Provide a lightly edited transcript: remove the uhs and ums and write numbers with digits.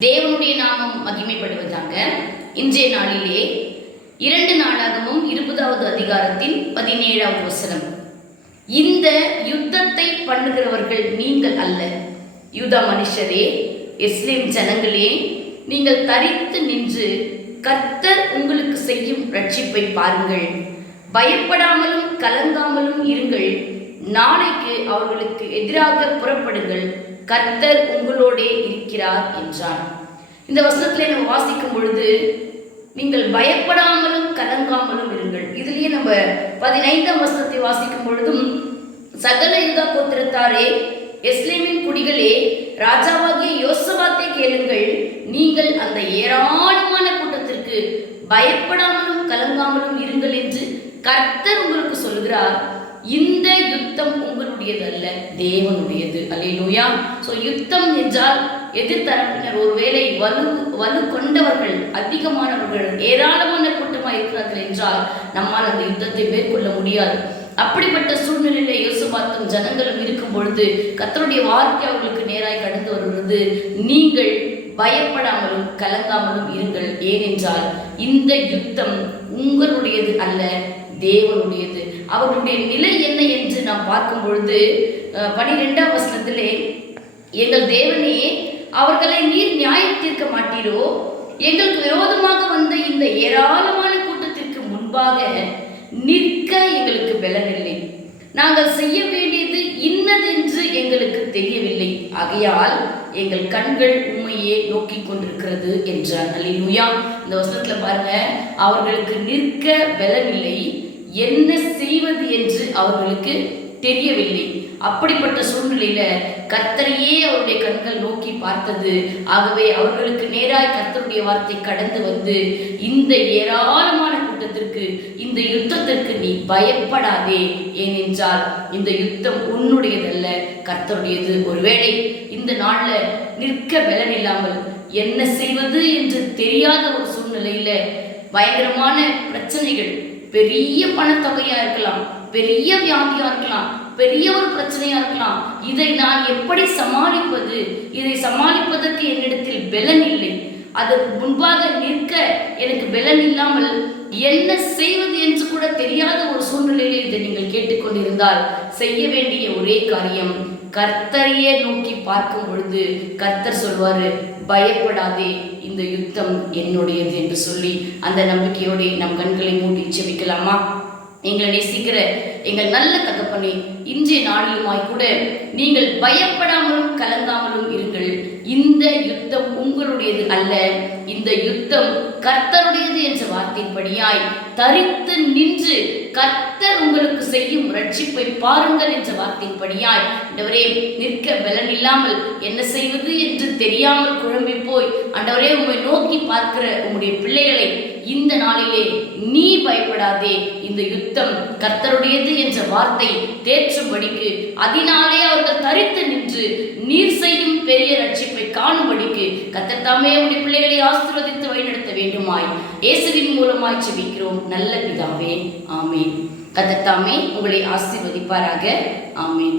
தேவனுடைய நாமம் மகிமைப்படுவதாக. இன்றைய நாளிலே 2 நாளாகமும் 20வது அதிகாரத்தின் 17வது வசனம். இந்த யுத்தத்தை பண்ணுகிறவர்கள் நீங்கள் அல்ல, யூதா மனுஷரே, எஸ்லேம் ஜனங்களே, நீங்கள் தரித்து நின்று கர்த்தர் உங்களுக்கு செய்யும் ரட்சிப்பை பாருங்கள். பயப்படாமலும் கலங்காமலும் இருங்கள். நாளைக்கு அவர்களுக்கு எதிராக புறப்படுங்கள். கர்த்தர் உங்களோடே இருக்கிறார் என்றார். இந்த வசனத்திலே நம்ம வாசிக்கும் பொழுது நீங்கள் பயப்படாமலும் கலங்காமலும் இருங்கள். இதுலயே நம்ம 15ஆம் வசனத்தை வாசிக்கும் பொழுதும், சகல யூதா கோத்திரத்தாரே, எஸ்லேமின் குடிகளே, ராஜாவாகிய யோசபாத்தை கேளுங்கள். நீங்கள் அந்த ஏராளமான கூட்டத்திற்கு பயப்படாமலும் கலங்காமலும் இருங்கள் என்று கர்த்தர் உங்களுக்கு சொல்கிறார். இந்த யுத்தம் உங்களுடையது அல்ல, தேவனுடையது. அல்லேலூயா. சோ யுத்தம் என்றால் எதிர்த்தரப்பினர் ஒருவேளை வலு கொண்டவர்கள், அதிகமானவர்கள், ஏராளமான கூட்டமாக இருக்கிறார்கள் என்றால் நம்மால் அந்த யுத்தத்தை மேற்கொள்ள முடியாது. அப்படிப்பட்ட சூழ்நிலையில யோசபாத்தும் ஜனங்களும் இருக்கும் பொழுது கர்த்தருடைய வார்த்தை அவர்களுக்கு நேராய் கடந்து வருகிறது. நீங்கள் பயப்படாமலும் கலங்காமலும் இருங்கள். ஏனென்றால் இந்த யுத்தம் உங்களுடையது அல்ல, தேவனுடையது. அவர்களுடைய நிலை என்ன என்று நாம் பார்க்கும் பொழுது 12ஆம் வசனத்திலே, எங்கள் தேவனே, அவர்களை நீர் நியாயம் தீர்க்க மாட்டீரோ? எங்களுக்கு விரோதமாக வந்த இந்த ஏராளமான கூட்டத்திற்கு முன்பாக நிற்க எங்களுக்கு பலனில்லை. நாங்கள் செய்ய வேண்டியது இன்னதென்று எங்களுக்கு தெரியவில்லை. ஆகையால் எங்கள் கண்கள் உண்மையே நோக்கி கொண்டிருக்கிறது என்றார். அல்லேலூயா. இந்த வசனத்துல பாருங்க, அவர்களுக்கு நிற்க பலனில்லை, என்ன செய்வது என்று அவர்களுக்கு தெரியவில்லை. அப்படிப்பட்ட சூழ்நிலையில கர்த்தரையே அவருடைய கண்கள் நோக்கி பார்த்தது. ஆகவே அவர்களுக்கு நேராய் கர்த்தருடைய வார்த்தை கடந்து வந்து, இந்த ஏராளமான கூட்டத்திற்கு, இந்த யுத்தத்திற்கு நீ பயப்படாதே, ஏனென்றால் இந்த யுத்தம் உன்னுடையதல்ல, கர்த்தருடையது. ஒருவேளை இந்த நாள்ல நிற்க பலன் இல்லாமல் என்ன செய்வது என்று தெரியாத ஒரு சூழ்நிலையில பயங்கரமான பிரச்சனைகள், பெரிய பணத்தொகையா இருக்கலாம், பெரிய வியாதியா இருக்கலாம், பெரிய ஒரு பிரச்சனையா இருக்கலாம். இதை நான் எப்படி சமாளிப்பது? இதை சமாளிப்பதற்கு என்னிடத்தில் பலன் இல்லை. அதற்கு முன்பாக நிற்க எனக்கு பலன் இல்லாமல் என்ன செய்வது என்று கூட தெரியாத ஒரு சூழ்நிலையிலே இதை நீங்கள் கேட்டுக்கொண்டிருந்தால் செய்ய வேண்டிய ஒரே காரியம், கர்த்தரையே நோக்கி பார்க்கும் பொழுது கர்த்தர் சொல்வாரு, பயப்படாதே, இந்த யுத்தம் என்னுடையது என்று சொல்லி அந்த நம்பிக்கையோடு நம் கண்களை மூடி செபிக்கலாமா? எங்களை நேசிக்கிற எங்கள் நல்ல தகப்பனே, இன்றைய நாளிலுமாய் கூட நீங்கள் பயப்படாமலும் கலங்காமலும் இருங்கள். இந்த யுத்தம் உங்களுடையது அல்ல, இந்த யுத்தம் கர்த்தருடையது என்ற வார்த்தையின்படியாய் தரித்து நின்று கர்த்தர் உங்களுக்கு செய்யும் ரட்சிப்பை பாருங்கள் என்ற வார்த்தையின்படியாய் ஆண்டவரே, நிற்க பலன் இல்லாமல் என்ன செய்வது என்று தெரியாமல் குழம்பி போய் ஆண்டவரே உம்மை நோக்கி பார்க்கிற உம்முடைய பிள்ளைகளை இந்த நாளிலே நீ பயப்படாதே, இந்த யுத்தம் கர்த்தருடையது என்ற வார்த்தை தேற்றும்படிக்கு, அதனாலே அவர்கள் தரித்து நின்று நீர் செய்யும் பெரிய ரட்சிப்பை காணும்படிக்கு கர்த்தர் தாமே உடைய பிள்ளைகளை ஆசீர்வதித்து வழிநடத்த வேண்டுமாய் இயேசுவின் மூலமாய் ஜெபிக்கிறோம் நல்ல பிதாவே, ஆமேன். கர்த்தர் தாமே உங்களை ஆசீர்வதிப்பாராக. ஆமேன்.